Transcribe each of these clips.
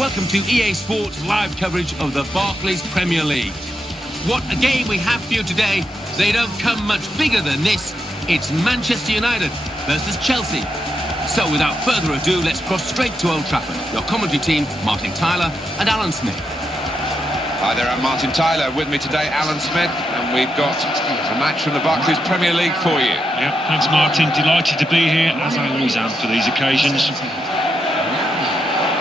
welcome to EA Sports live coverage of the Barclays Premier League. What a game we have for you today. They don't come much bigger than this. It's Manchester United versus Chelsea. So without further ado, let's cross straight to Old Trafford. Your commentary team, Martin Tyler and Alan Smith. Hi there, I'm Martin Tyler. With me today, Alan Smith, and we've got a match from the Barclays Premier League for you. Yep, thanks Martin. Delighted to be here, as I always am for these occasions.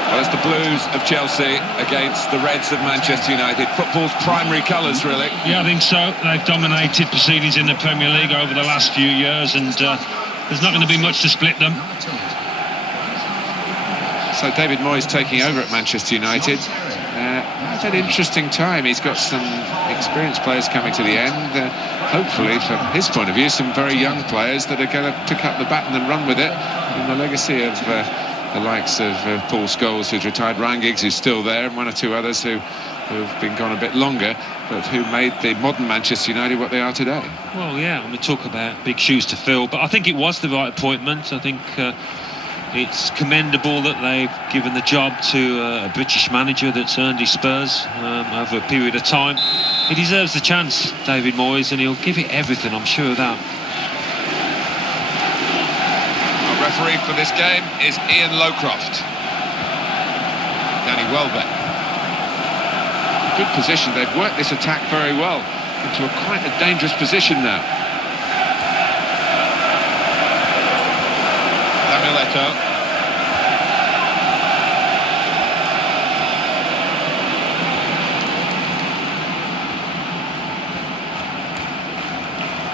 Well, it's the Blues of Chelsea against the Reds of Manchester United. Football's primary colours, really. Yeah, I think so. They've dominated proceedings in the Premier League over the last few years, and there's not going to be much to split them. So David Moyes taking over at Manchester United. It's an interesting time. He's got some experienced players coming to the end. Hopefully, from his point of view, some very young players that are going to pick up the baton and run with it. In the legacy of the likes of Paul Scholes, who's retired, Ryan Giggs, who's still there, and one or two others who've been gone a bit longer, but who made the modern Manchester United what they are today. Well, yeah, we talk about big shoes to fill, but I think it was the right appointment. I think it's commendable that they've given the job to a British manager that's earned his spurs over a period of time. He deserves the chance, David Moyes, and he'll give it everything, I'm sure of that. Our referee for this game is Ian Lowcroft. Danny Welbeck. Good position. They've worked this attack very well into quite a dangerous position now. Samuel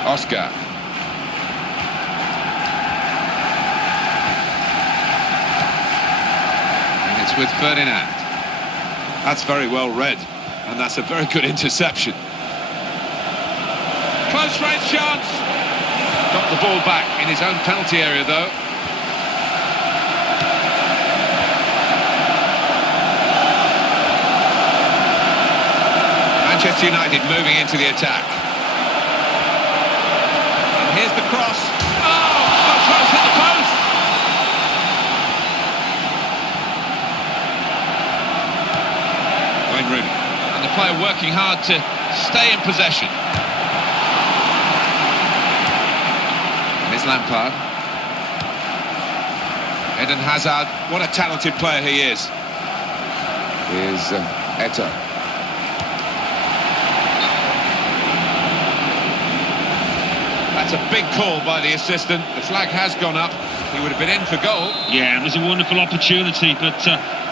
Oscar. And it's with Ferdinand. That's very well read, and that's a very good interception. Close range chance. Got the ball back in his own penalty area, though. Manchester United moving into the attack. Here's the cross. Oh, so close at the post. Wayne Rooney. And the player working hard to stay in possession. And it's Lampard. Eden Hazard. What a talented player he is. Here's Eto'o. That's a big call by the assistant. The flag has gone up. He would have been in for goal. Yeah, it was a wonderful opportunity, but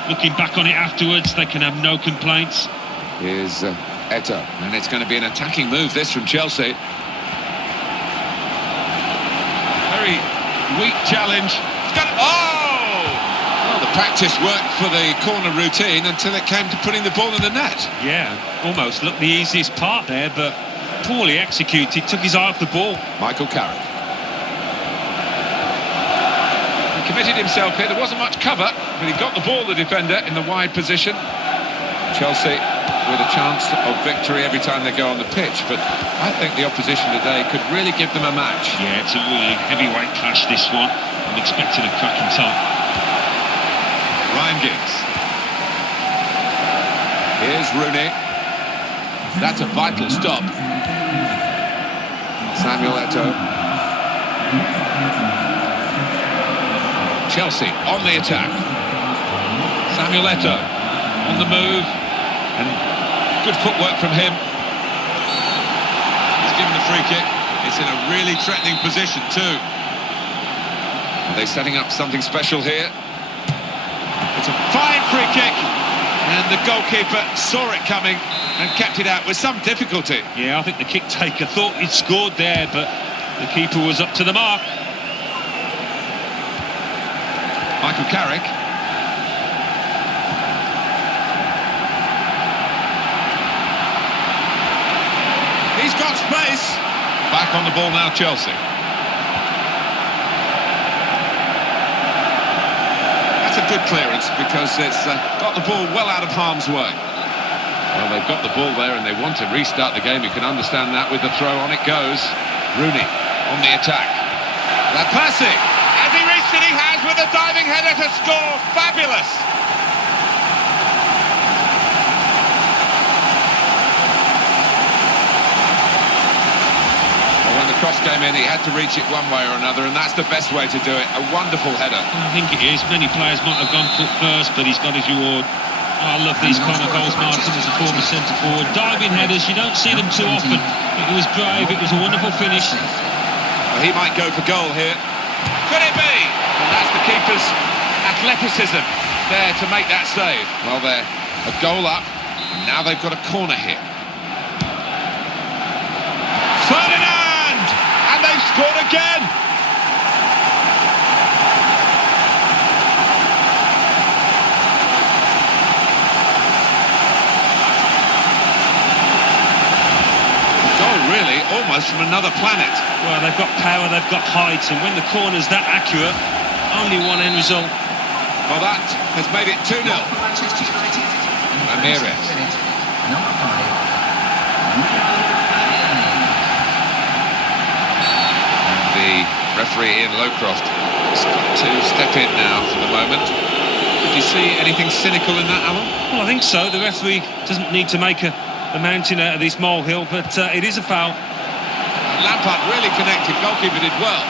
looking back on it afterwards, they can have no complaints. Here's Eto'o. And it's going to be an attacking move, this, from Chelsea. Very weak challenge. It's got it. Oh! Well, the practice worked for the corner routine until it came to putting the ball in the net. Yeah, almost looked the easiest part there, but poorly executed, took his eye off the ball. Michael Carrick. He committed himself here. There wasn't much cover, but he got the ball, the defender, in the wide position. Chelsea with a chance of victory every time they go on the pitch, but I think the opposition today could really give them a match. Yeah, it's a really heavyweight clash, this one. I'm expecting a cracking time. Ryan Giggs. Here's Rooney. That's a vital stop. Samuel Eto'o. Chelsea on the attack. Samuel Eto'o on the move, and good footwork from him. He's given the free kick. It's in a really threatening position too. Are they setting up something special here? It's a fine free kick, and the goalkeeper saw it coming and kept it out with some difficulty. Yeah, I think the kick taker thought he'd scored there, but the keeper was up to the mark. Michael Carrick. He's got space. Back on the ball now, Chelsea. That's a good clearance because it's got the ball well out of harm's way. Well, they've got the ball there and they want to restart the game. You can understand that with the throw. On it goes. Rooney on the attack. They're passing. Has he reached it? He has, with a diving header to score. Fabulous. came in, he had to reach it one way or another, and that's the best way to do it. A wonderful header. I think it is. Many players might have gone foot first, but he's got his reward. I love these kind of goals, Martin, as a former centre-forward. Diving headers, you don't see them too often. It was brave, it was a wonderful finish. Well, he might go for goal here. Could it be? And that's the keeper's athleticism there to make that save. Well, they're a goal up, and now they've got a corner here. Ferdinand! And they've scored again! Really, almost from another planet. Well, they've got power, they've got height, and when the corner's that accurate, only one end result. Well, that has made it 2-0. Ramirez. And the referee Ian Lowcroft has got to step in now for the moment. Did you see anything cynical in that, Alan? Well, I think so. The referee doesn't need to make a mountain out of this molehill, but it is a foul. Lampard really connected, goalkeeper did well.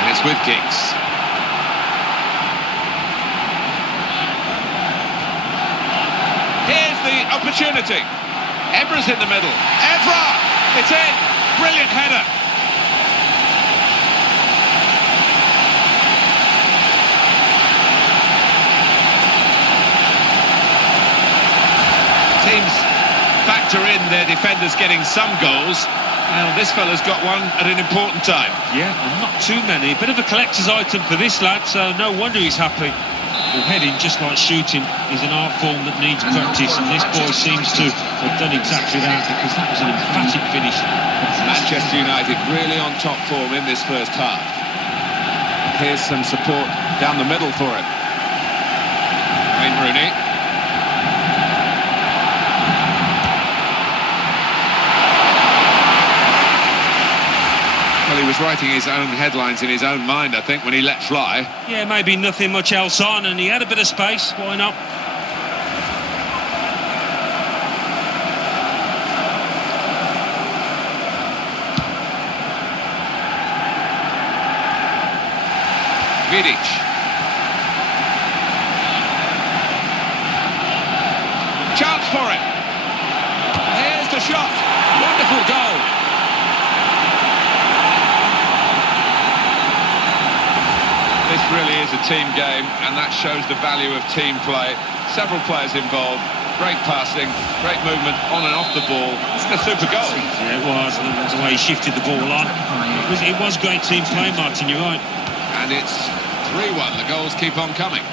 And it's with Giggs. Here's the opportunity. Evra's in the middle. Evra! It's in! Brilliant header. Teams factor in their defenders getting some goals. Now this fella's got one at an important time. Yeah, well, not too many. Bit of a collector's item for this lad, so no wonder he's happy. Well, heading, just like shooting, is an art form that needs practice, and this boy seems to have done exactly that, because that was an emphatic finish. Manchester United really on top form in this first half. Here's some support down the middle for him. Wayne Rooney. Well, he was writing his own headlines in his own mind, I think, when he let fly. Yeah, maybe nothing much else on, and he had a bit of space. Why not? Vidic. Chance for it. Here's the shot. Wonderful goal. This really is a team game, and that shows the value of team play. Several players involved, great passing, great movement on and off the ball. It's a super goal. Yeah, it was. The way he shifted the ball on. It was great team play, Martin, you're right. And it's 3-1. The goals keep on coming.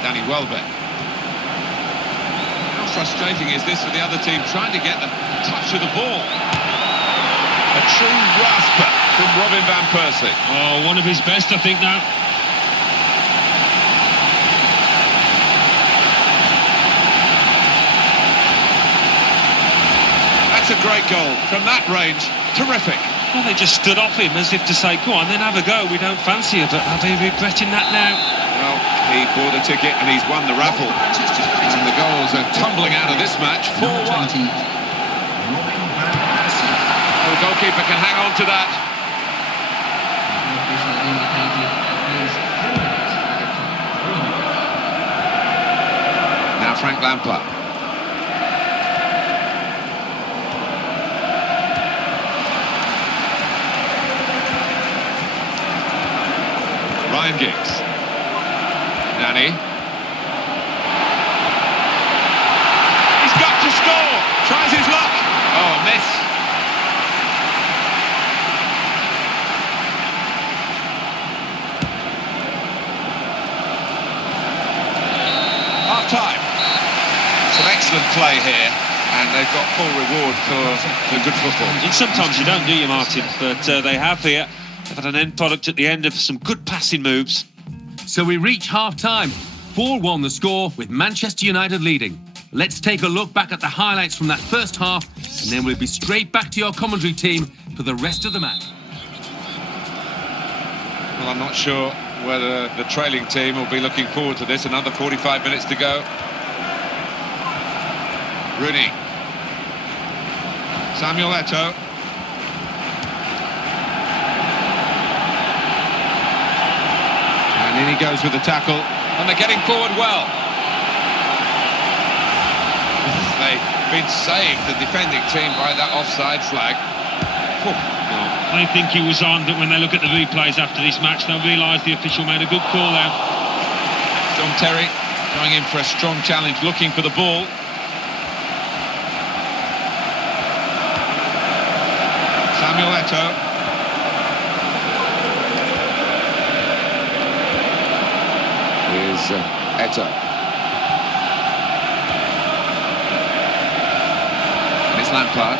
Danny Welbeck. How frustrating is this for the other team, trying to get the touch of the ball? A true rasper from Robin van Persie. Oh, one of his best, I think, now. That's a great goal from that range. Terrific. Well, they just stood off him as if to say, go on, then have a go. We don't fancy you, but I'll be regretting that now. Well, he bought a ticket and he's won the raffle. And the goals are tumbling out of this match. 4-1. The goalkeeper can hang on to that. Now Frank Lampard. Ryan Giggs. Nani. He's got to score. Tries his luck. Oh, a miss. Half time. Some excellent play here, and they've got full reward for good football. And sometimes you don't, do you, Martin? But they have here. They've had an end product at the end of some good passing moves. So we reach half-time. 4-1 the score, with Manchester United leading. Let's take a look back at the highlights from that first half, and then we'll be straight back to your commentary team for the rest of the match. Well, I'm not sure whether the trailing team will be looking forward to this. Another 45 minutes to go. Rooney. Samuel Eto'o. And in he goes with the tackle. And they're getting forward well. They've been saved, the defending team, by that offside flag. I think he was on, but when they look at the replays after this match, they'll realise the official made a good call there. John Terry going in for a strong challenge, looking for the ball. Samuel Eto'o. Here's Eto'o. And it's Lampard.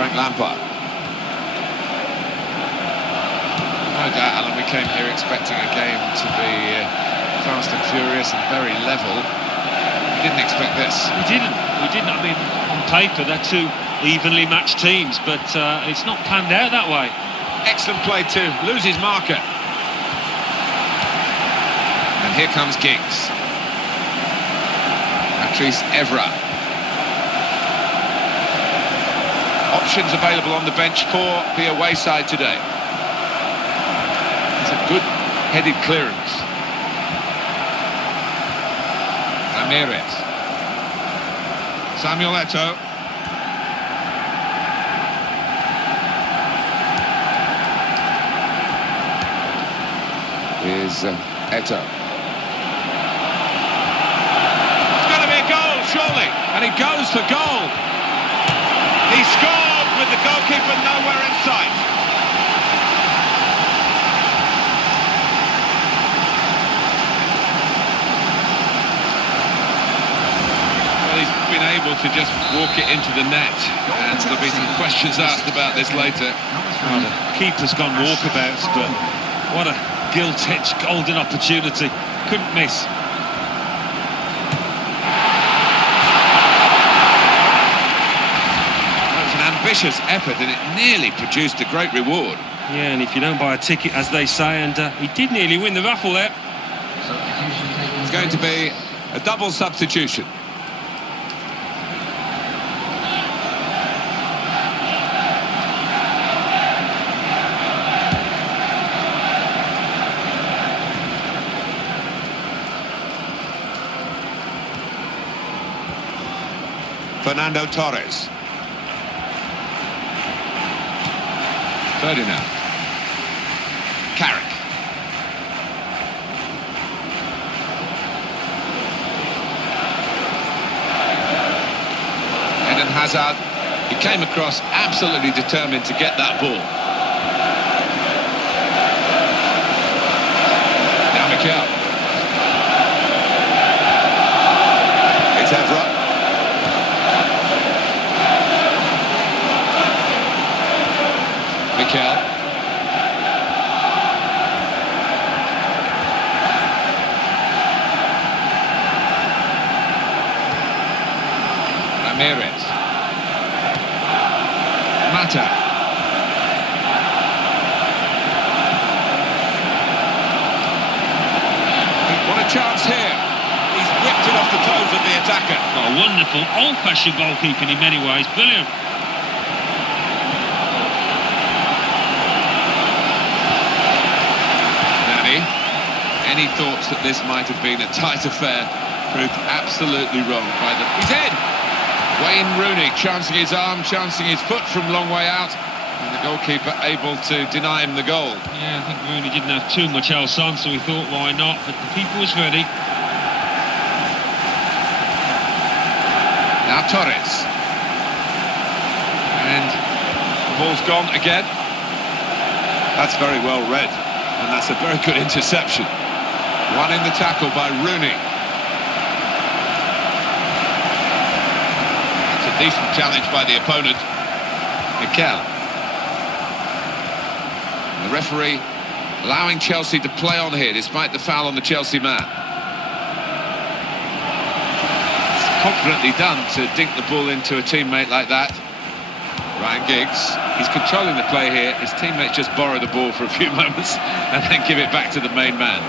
Frank Lampard. No doubt, Alan, we came here expecting a game to be fast and furious and very level. We didn't expect this. We didn't. I mean, on paper, they're two evenly matched teams, but it's not panned out that way. Excellent play too. Loses marker. And here comes Giggs. Patrice Evra. Options available on the bench for the away side today. It's a good headed clearance. Ramirez. Samuel Eto'o. Here's Eto'o. It's going to be a goal, surely. And he goes for goal. He scored with the goalkeeper nowhere in sight. Well, he's been able to just walk it into the net, and there'll be some questions asked about this later. Oh, the keeper's gone walkabouts, but what a gilt-edged golden opportunity. Couldn't miss. Ambitious effort, and it nearly produced a great reward. Yeah, and if you don't buy a ticket, as they say, and he did nearly win the raffle there. It's going to be a double substitution. Fernando Torres. Ferdinand. Carrick. Eden Hazard. He came across absolutely determined to get that ball. Now Mikel. It's Evra. Mikel. Ramirez. Mata. What a chance here. He's whipped it off the toes of the attacker. Oh, wonderful, old-fashioned goalkeeping in many ways. Brilliant. Any thoughts that this might have been a tight affair proved absolutely wrong by the... He's in! Wayne Rooney chancing his arm, chancing his foot from long way out, and the goalkeeper able to deny him the goal. Yeah, I think Rooney didn't have too much else on, so he thought, why not? But the keeper was ready. Now Torres. And the ball's gone again. That's very well read, and that's a very good interception. One in the tackle by Rooney. It's a decent challenge by the opponent. Mikel. The referee allowing Chelsea to play on here despite the foul on the Chelsea man. It's confidently done to dink the ball into a teammate like that. Ryan Giggs, he's controlling the play here. His teammates just borrow the ball for a few moments and then give it back to the main man.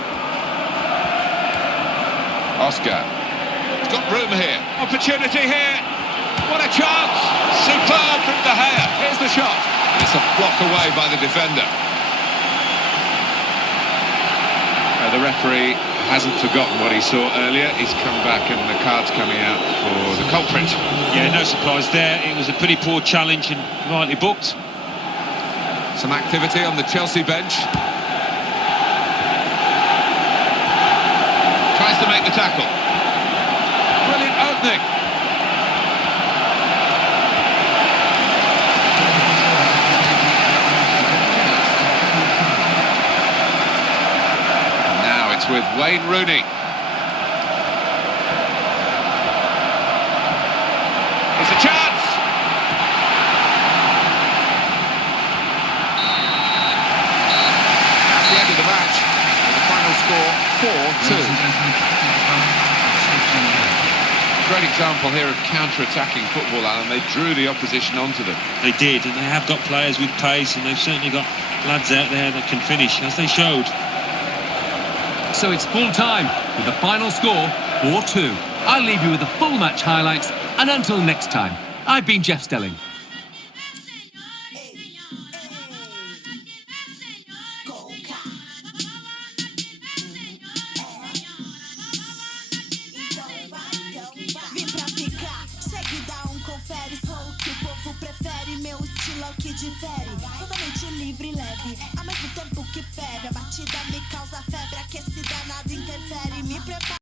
Oscar, he's got room here. Opportunity here. What a chance! Superb from De Gea. Here's the shot. It's a block away by the defender. The referee hasn't forgotten what he saw earlier. He's come back and the card's coming out for the culprit. Yeah, no surprise there. It was a pretty poor challenge and rightly booked. Some activity on the Chelsea bench. Tries to make the tackle. Brilliant opening. With Wayne Rooney. It's a chance! That's the end of the match. And the final score, 4-2. Great example here of counter-attacking football, Alan. They drew the opposition onto them. They did, and they have got players with pace, and they've certainly got lads out there that can finish, as they showed. So it's full time with the final score 4-2. I'll leave you with the full match highlights, and until next time, I've been Jeff Stelling. Totalmente livre e leve, ao mesmo tempo que ferve. A batida me causa febre, aquecida, nada interfere. Me prepara.